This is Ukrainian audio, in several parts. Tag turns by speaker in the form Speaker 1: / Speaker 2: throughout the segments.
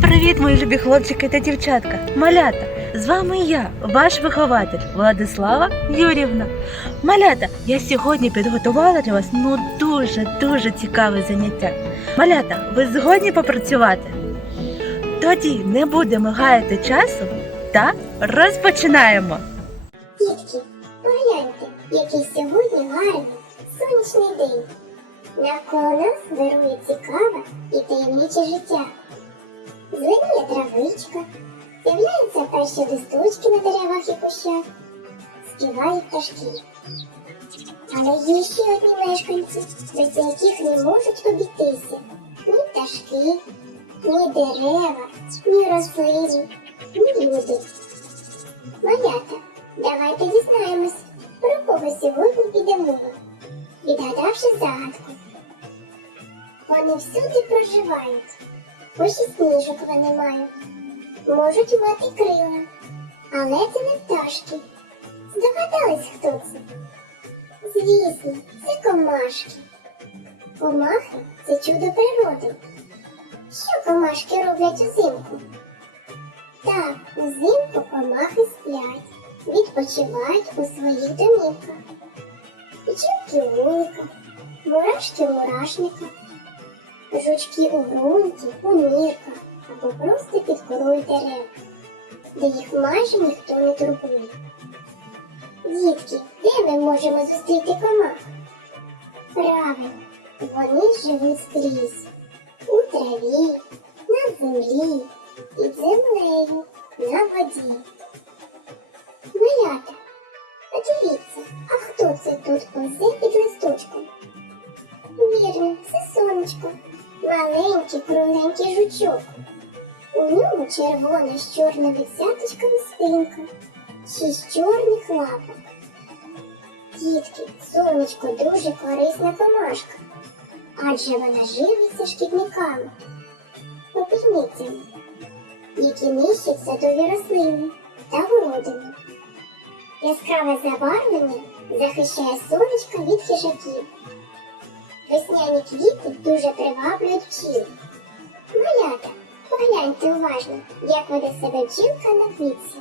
Speaker 1: Привіт, мої любі хлопчики та дівчатка, малята! З вами я, ваш вихователь Владислава Юрівна. Малята, я сьогодні підготувала для вас ну дуже дуже цікаве заняття. Малята, ви згодні попрацювати? Тоді не будемо гаяти часу та розпочинаємо.
Speaker 2: Дітки, погляньте, який сьогодні гарний сонячний день. Навколо нас вирує цікаве і таємниче життя. Зеленіє травичка, з'являються перші листочки на деревах і кущах, співають пташки. Але є ще одні мешканці, без яких не можуть обійтися ні пташки, ні дерева, ні рослини, ні люди. Малята, давайте дізнаємось, про кого сьогодні піде мова, відгадавши загадку. Вони всюди проживають, хоч сніжок вони мають, можуть мати крила, але це не пташки. Здогадались, хто це? Звісно, це комашки. Комахи це чудо природи. Що комашки роблять узимку? Так, узимку комахи сплять, відпочивають у своїх домівках. Печінки у вуликах, мурашки у мурашниках, жучки у ґрунті, у нірках або просто під корою дерев, де їх майже ніхто не турбує. Дітки, де ми можемо зустріти комах? Правильно, вони живуть скрізь. У траві, на землі, під землею, на воді. Малята, подивіться, а хто це тут повзе під листочком? Вірно, це сонечко, маленький кругленький жучок. У ньому червона з чорними цяточками спинка, шість чорних лапок. Дітки, сонечко дуже корисна комашка, адже вона живиться шкідниками, попільницями, які нищать садові рослини та городини. Яскраве забарвлення захищає сонечко від хижаків. Весняні квіти дуже приваблюють пчіл. Малята, погляньте уважно, як веде себе бджілка на квітці.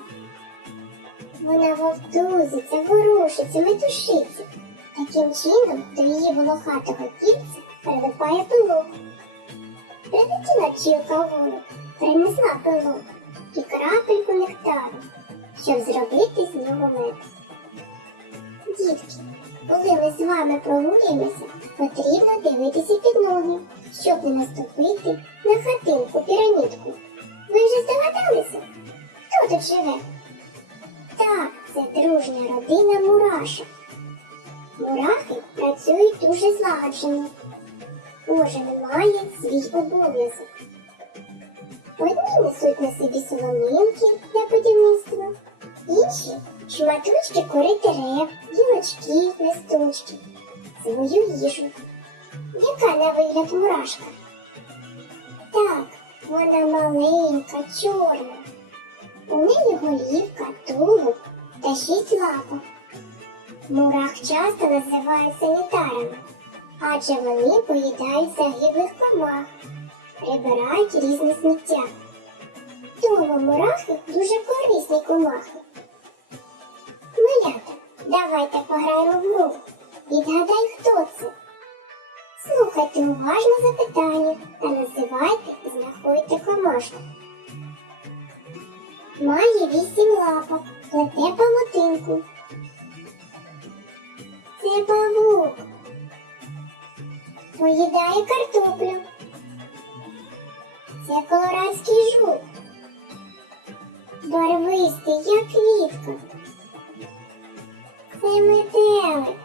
Speaker 2: Вона вовтузиться, ворушиться, метушиться. Таким чином до її волохатого кільця прилипає пилок. Прилетіла бджілка у вулик, принесла пилок і крапельку нектару, щоб зробити з нього мед. Дітки, коли ми з вами прогулюємося, потрібно дивитися під ноги, щоб не наступити на хатинку пірамідку. Ви вже здогадалися? Хто тут живе? Так, це дружня родина мурашок. Мурахи працюють дуже злагоджено. Кожен має свій обов'язок. Одні несуть на собі соломинки для будівництва, інші шматочки кори дерев, гілочки, листочки, свою їжу. Яка на вигляд мурашка? Так, вона маленька, чорна. У неї голівка, тулуб та шість лапок. Мурах часто називають санітарами, адже вони поїдають загиблих комах, прибирають різне сміття. Тому мурахи дуже корисні комахи. Давайте пограємо в гру. Відгадай, хто це. Слухайте уважно запитання та називайте, і знаходьте комашку. Має вісім лапок, плете павутинку. Це павук. Поїдає картоплю. Це колорадський жук. Барвистий, як квітка. Це метелик.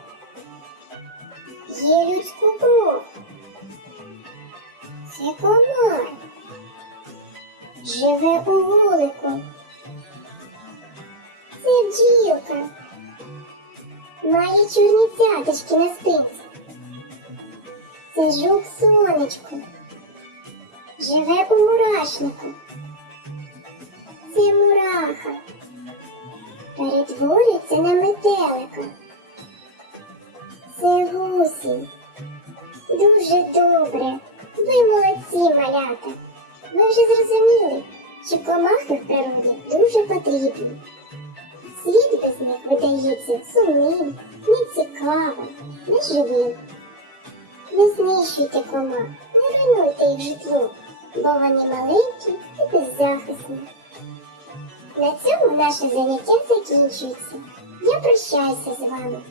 Speaker 2: Є людську кров. Це комар. Живе у вулику. Це бджілка. Має чорні цяточки на спинці. Це жук сонечко. Живе у мурашнику. Це мураха. Перетворюється на метелика. Це гусінь. Дуже добре. Ви молодці, малята. ви вже зрозуміли, що комахи в природі дуже потрібні. Світ без них видається сумним, нецікавим, неживим. Не знищуйте комах, не руйнуйте їх житло, бо вони маленькі і беззахисні. На цьому наше заняття закінчується. Я прощаюся з вами.